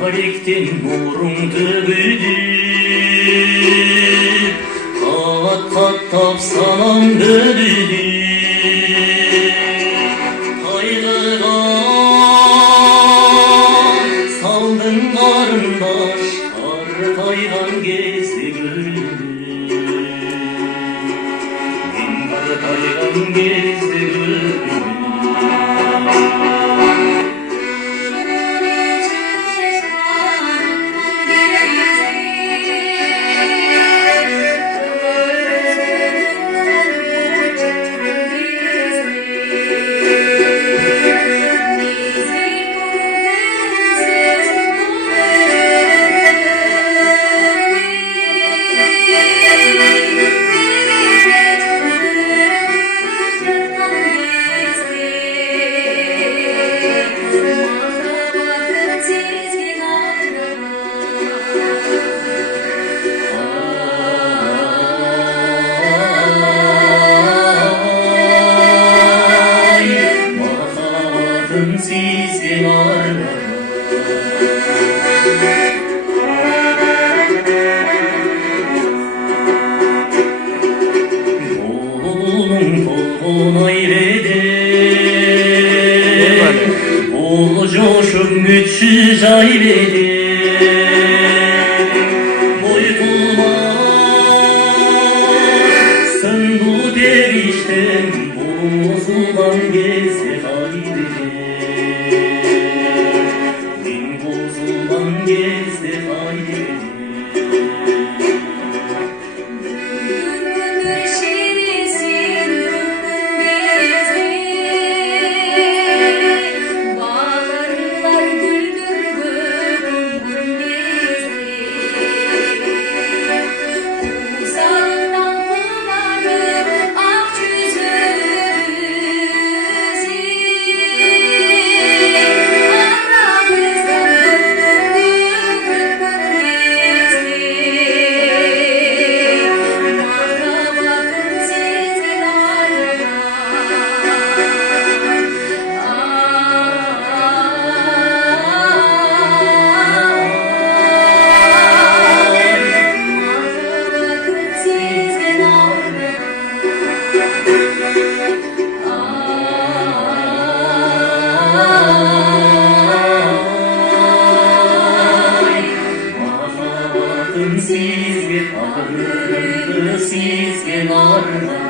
Tariktin burun tübüdü kat kat tapsalam bölüdü Haylığa saldın karındaş Kar taygan gezdi gülüdü Kar taygan gezdi gülüdü Ol coşum güçsüz ayredi Boykulmaz sındu derişten Bozulan gezdi hayredi Din bozulan gezdi hayredi Sizge ağrı, sizge narma